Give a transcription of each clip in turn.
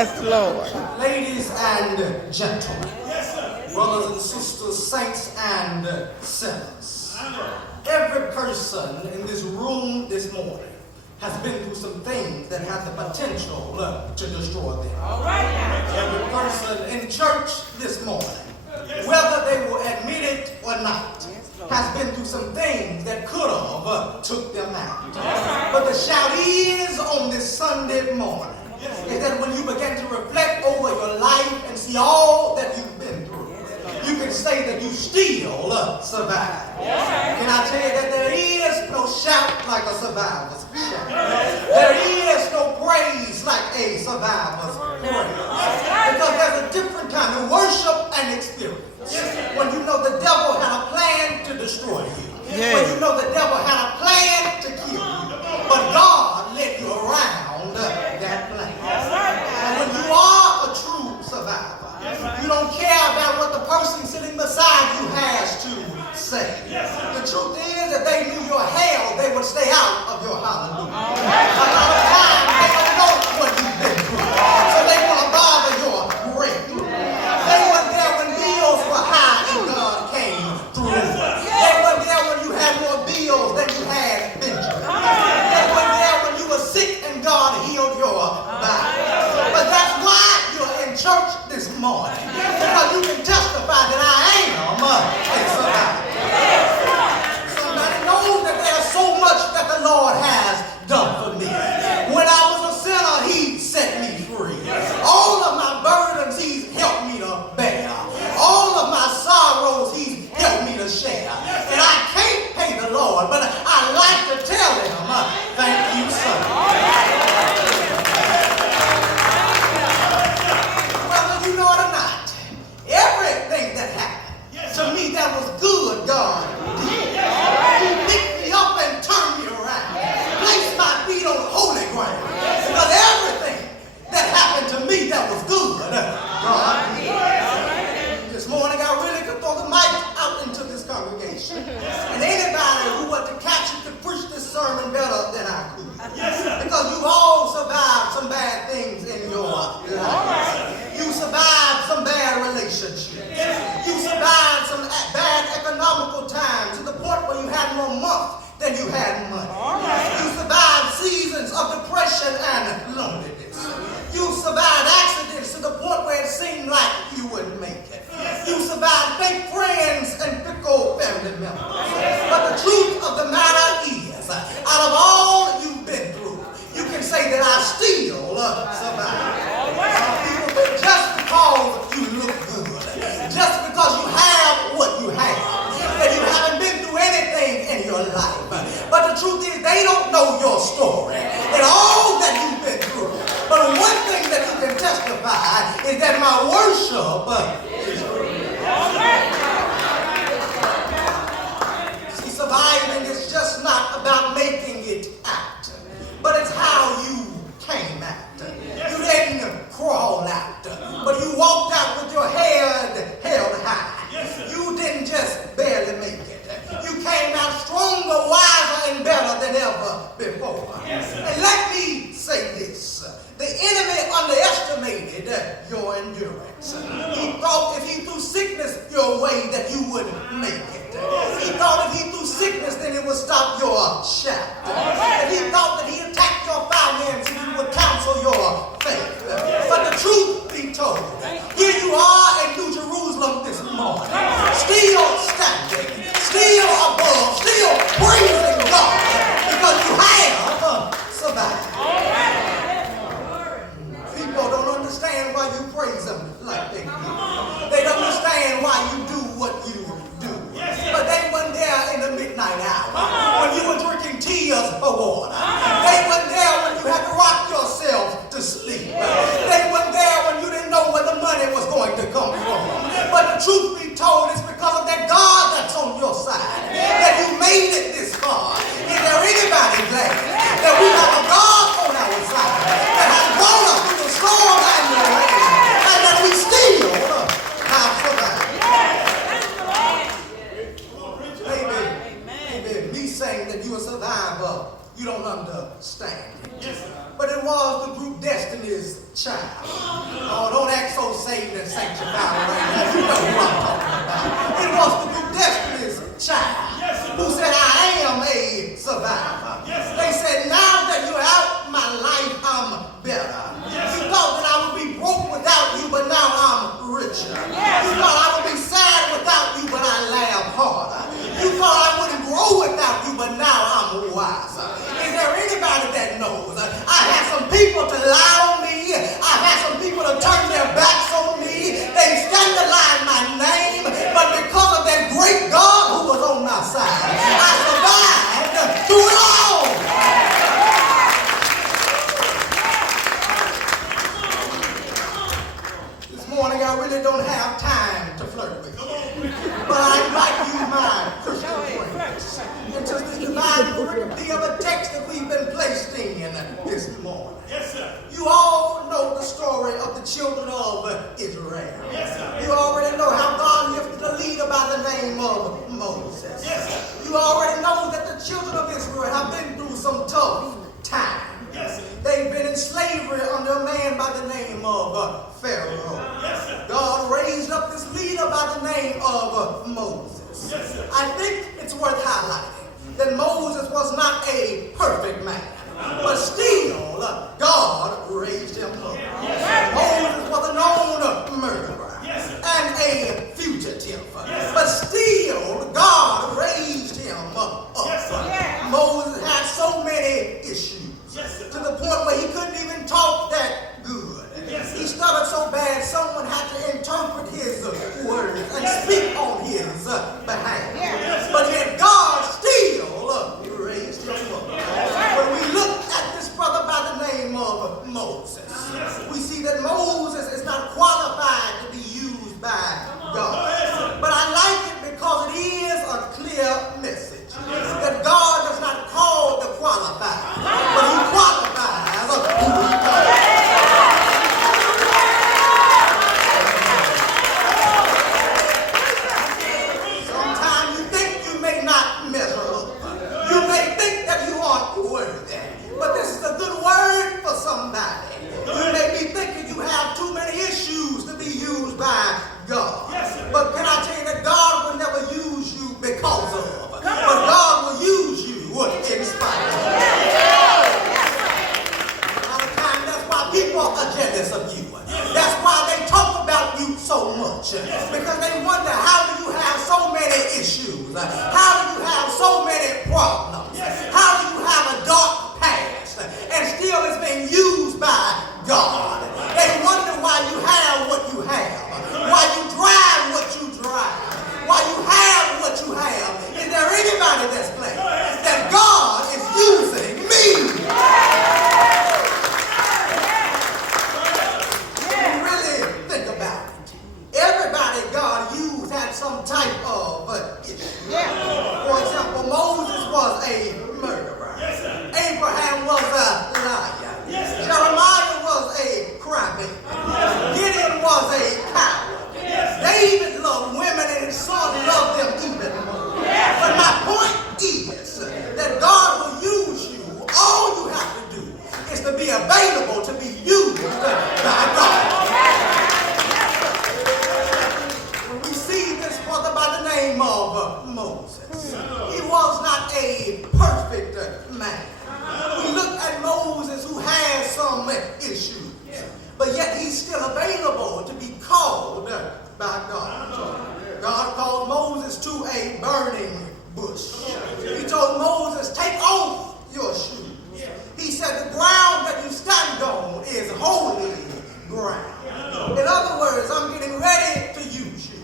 Yes, Lord. Ladies and gentlemen, brothers and sisters, saints and sinners, every person in this room this morning has been through some things that have the potential to destroy them. Every person in church this morning, whether they will admit it or not, has been through some things that could have took them out. But the shout is on this Sunday morning is that when you begin to reflect over your life and see all that you've been through, you can say that you still survive. Can I tell you that there is no shout like a survivor's shout? There is no praise like a survivor's praise. Because there's a different kind of worship and experience. When you know the devil had a plan to destroy you. When you know the devil had a plan to kill you. But God led you around that plan. And when you are a true survivor, you don't care about what the person sitting beside you has to say. The truth is, if they knew your hell, they would stay out of your hallelujah. A lot of times, they don't know what you've been through. So they want to bother your breakthrough. They weren't there when bills were high and God came through. They weren't there when you had more bills than you had Benjamin. They weren't there when you were sick and God healed your body. But that's why you're in church this morning. Because you can testify that I am a survivor. Somebody knows that there's so much that the Lord has done for me. When I was a sinner, He set me free. All of my burdens, He's helped me to bear. All of my sorrows, He's helped me to share. And I can't pay the Lord, but I like to tell Him, thank you, sir. Whether you know it or not, everything that happened to me that was good, God did. He picked me up and turned me around. Placed my feet on holy ground. Because everything that happened to me that was good, God did. This morning I really could throw the mic out into this congregation. And anybody who was to catch it could preach this sermon better than I could. Because you've all survived some bad things in your life. You survived some bad relationships. You survived some bad economical times to the point where you had more month than you had money. You survived seasons of depression and loneliness. You survived accidents to the point where it seemed like you wouldn't make it. You survived fake friends and fickle family members. But the truth of the matter is, out of all you've been through, you can say that I still survived. Some people think just because you look good, just because you have what you have, that you haven't been through anything in your life. But the truth is, they don't know your story and all that you've been through. But one thing that you can testify is that my worship is real. See, surviving is just not about making it out, but it's how you came out. You didn't crawl out, but you walked out with your head held high. You didn't just barely make it. You came out stronger, wiser, and better than ever before. And let me say this. The enemy underestimated your endurance. He thought if he threw sickness your way that you would make it. He thought if he threw sickness then it would stop your shout. And he thought that he attacked your finances and would cancel your faith. But the truth be told, here you are in New Jerusalem this morning, still standing, still above, still praising God because you have survived. People don't understand why you praise Him like they do. They don't understand why you do what you do. But they weren't there in the midnight hour when you were drinking tears for water. They weren't there when you had to rock yourself to sleep. They weren't there when you didn't know where the money was going to come from. But the truth be told, it's because of that God that's on your side that you made it this far. Is there anybody glad that we have a God on our side that has brought us through the storm and the rain, and that we still have survived? Maybe me saying that you're a survivor, you don't understand. But it was the group Destiny's Child sanctified right now. You know who I'm talking about. It was the new Destiny's Child who said, I am a survivor. They said, now that you're out my life, I'm better. You thought that I would be broke without you, but now I'm richer. You thought I would be sad without you, but I laugh harder. You thought I wouldn't grow without you, but now I'm wiser. Is there anybody that knows? I had some people to lie on me. I had some people to turn their backs on me. They scandalized my name, but because of that great God who was on my side, I survived through it all. This morning I really don't have time to flirt with you, but I'd like to use my Christian friends into this divine curriculum of a text that we've been placed in this morning. Yes, sir. You all know the story of the children of Israel. Yes, sir. You already know how God lifted a leader by the name of Moses. Yes, sir. You already know that the children of Israel have been through some tough times. Yes, sir. They've been in slavery under a man by the name of Pharaoh. Yes, sir. God raised up this leader by the name of Moses. Yes, sir. I think it's worth highlighting that Moses was not a perfect man, but still God raised him up. Moses was a known murderer and a fugitive, but still God raised him up. Moses had so many issues to the point where he couldn't even talk that good. He stuttered so bad someone had to interpret his words and speak on his behalf. But yet God still raised him up. When we look at this brother by the name of Moses, we see that Moses is not qualified to be used by God. But I like it because it is a clear message that God does not call the qualified, but he qualifies who he calls. Sometimes you think you may not measure up. You may think that you aren't worthy. But this is a good word for somebody. You may be thinking you have too many issues to be used by God. But can I tell you that God will never use you because of, but God will use you in spite of. A lot of times that's why people are jealous of you. That's why they talk about you so much. Because they wonder, how do you have so many issues? How do you have so many problems? How do you have a dark past and still it's being used by God? They wonder why you have what you have, why you drive what you drive, why you have what you have. Is there anybody that's glad that God is using me? When you really think about it, everybody God used had some type of issue. For example, Moses was a murderer. Abraham was a liar. Jeremiah was a crybaby. Gideon was a coward. David loved women and his son loved them even more. But my point is that God will use you. All you have to do is to be available to be used by God. When we see this brother by the name of Moses, he was not a perfect man. We look at Moses who has some issues, but yet he's still available to be called by God. God called Moses to a burning bush. He told Moses, take off your shoes. He said, the ground that you stand on is holy ground. In other words, I'm getting ready to use you.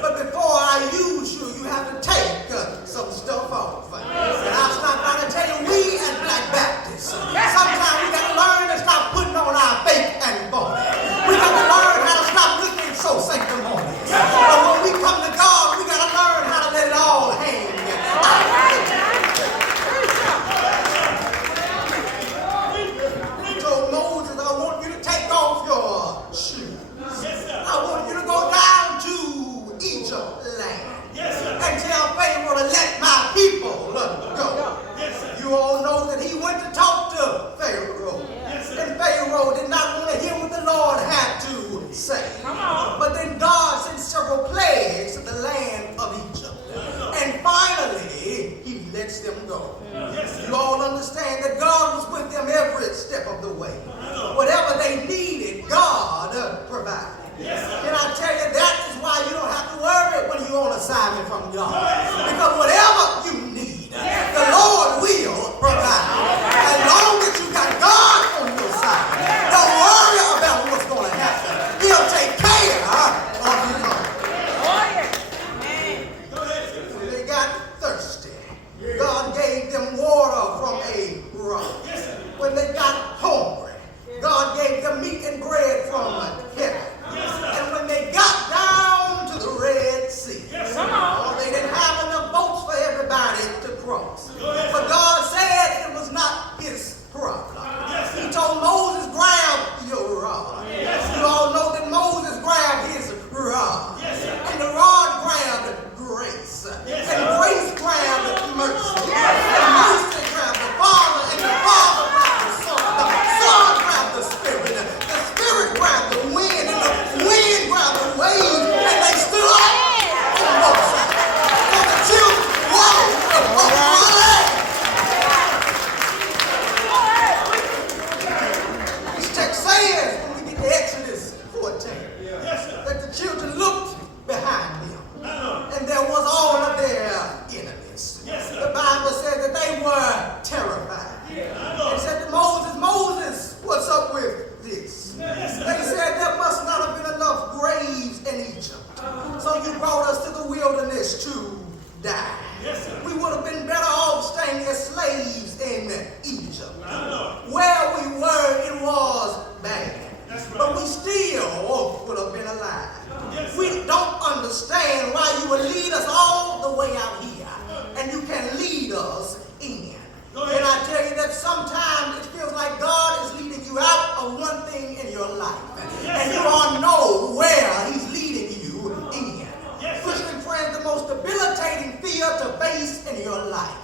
But before I use you, you have to take some stuff off. And I'll stop trying to tell you, we as Black Baptists, sometimes we got to learn to stop putting on our fake and phony. We got to learn how to stop looking so sanctimonious. But when we come to God, we got to learn how to let it all hang out. He told Moses, I want you to take off your shoes. I want you to go down assignment from God. Because whatever you need, the Lord will provide. As long as you got God on your side, don't worry about what's going to happen. He'll take care of his own. When they got thirsty, God gave them water from a rock. When they got hungry, God gave them meat and bread from heaven. And when they got down to the Red Sea, they didn't have enough boats for everybody to cross. But God said it was not his problem. He told Moses, grab your rod. You all know that Moses grabbed his rod. And the rod grabbed grace. And grace grabbed mercy. And mercy grabbed the Father. And the Father grabbed the Son. The Son grabbed the Spirit. The Spirit grabbed the wind. And the wind grabbed the waves. And they stood up on both sides. So the children walked upon the land. This text says, when we get to Exodus 14, that the children looked behind them. And there was all of their enemies. The Bible said that they were terrified. They said to Moses, Moses, what's up with this? They said there must not have been enough graves in Egypt. So you brought us to the wilderness to die. We would have been better off staying as slaves in Egypt. Where we were, it was bad. But we still would have been alive. We don't understand why you would lead us all the way out here and you can lead us in. And I tell you that sometimes it feels like God is leading you out of one thing in your life. And you all know where he's leading you in. Christian friends, the most debilitating fear to face in your life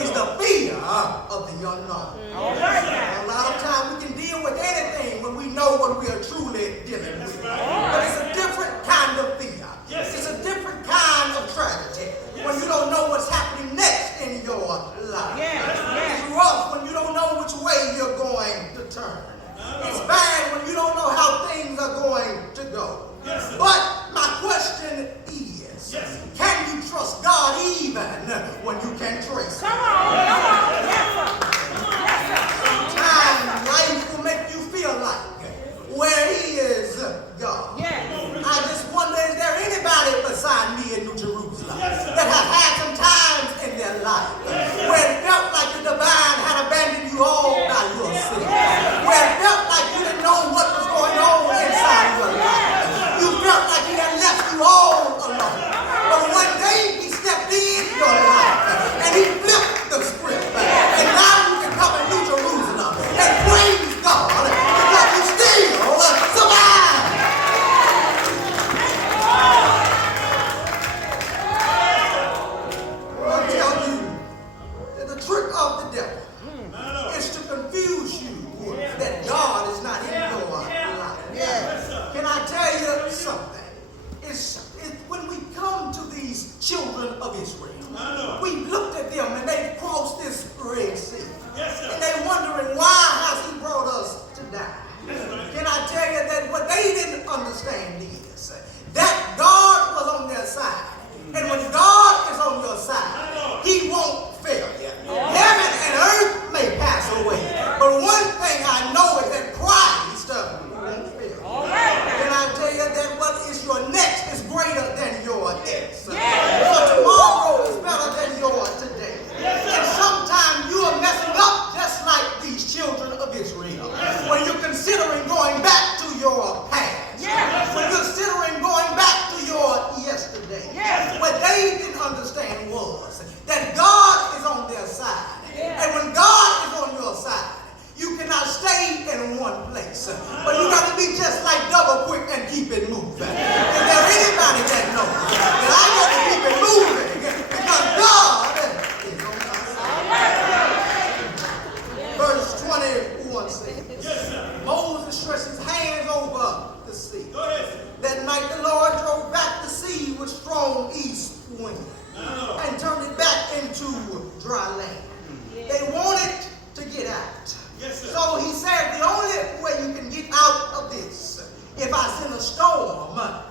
is the fear of the unknown. A lot of times we can deal with anything when we know what we are truly dealing with. But it's a different kind of fear. It's a different kind of tragedy when you don't know what's happening next in your life. It's rough when you don't know which way you're going to turn. It's bad when you don't know how things are going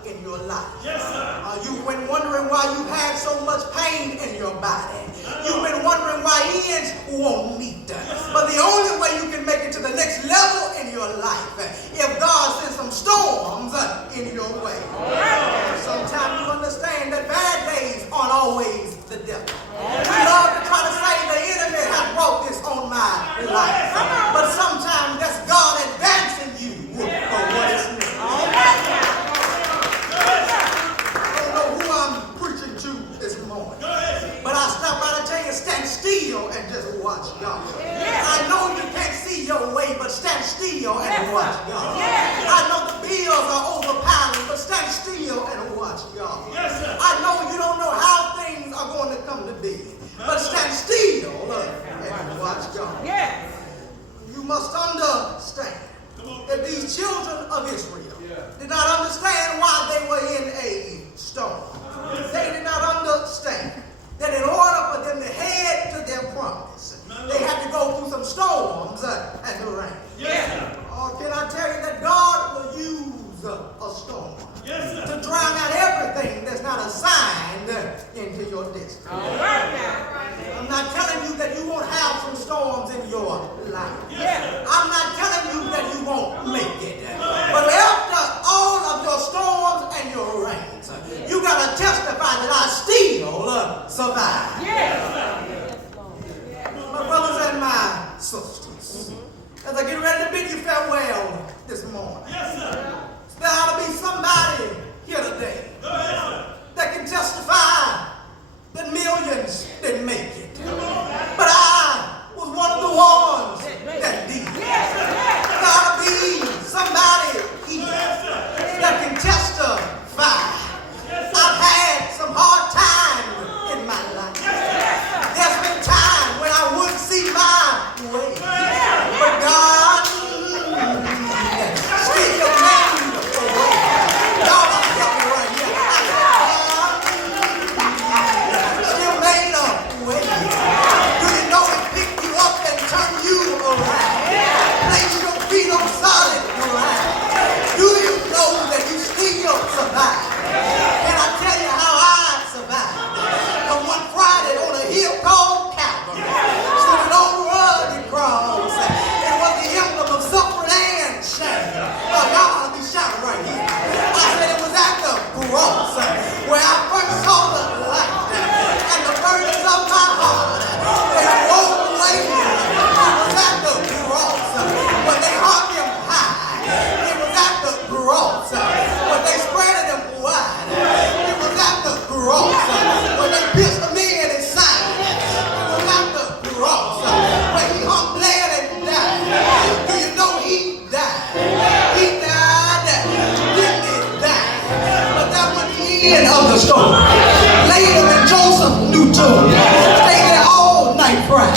in your life. You've been wondering why you had so much pain in your body. You've been wondering why ends won't meet. But the only way you can make it to the next level in your life, if God sends some storms in your way. Sometimes you understand that bad days aren't always the devil. We love to try to say the enemy has brought this on my life. But sometimes that's God advancing you for what is next. I don't know who I'm preaching to this morning. But I stopped by to tell you, stand still and just watch God. I know you can't see your way, but stand still and watch God. I know the bills are overpowering, but stand still and watch God. I know you don't know how things are going to come to be, but stand still and watch God. You must understand that these children of Israel did not understand why they were in a storm. They did not understand that in order for them to head to their promise, they had to go through some storms and the rain. Can I tell you that God will use a storm to drown out everything that's not assigned into your destiny? I'm not telling you that you won't have some storms in your life. I'm not telling you that you won't make it. But after all of your storms and your rains, you got to testify that I still survive. My brothers and my sisters, as I get ready to bid you farewell this morning, there ought to be somebody here today that can testify that millions didn't make it. But I was one of the ones that did. There ought to be somebody here that can testify. I've had some hard times in my life. There's been times when I wouldn't see my way. But God still made a way. Y'all don't help me right here. God still made a way. Do you know it picked you up and turned you around? Place your feet on solid ground. Do you know that you still survive? Can I tell you how I survived? On one Friday on a hill called Calvary, stood an old rugged cross. It was the emblem of suffering and shame. Oh, y'all ought to be shouting right here. I said it was at the cross where I first saw the light and the burdens of my heart. They rolled away. It was at the cross when they hung him high. It was at the cross when they spread him wide. It was at the cross when they pierced him in his side. It was at the cross when he hung, bled, and died. Do you know he died? He died, didn't he die? But that wasn't the end of the story. Later in Joseph knew tomb, stayed there all night crying.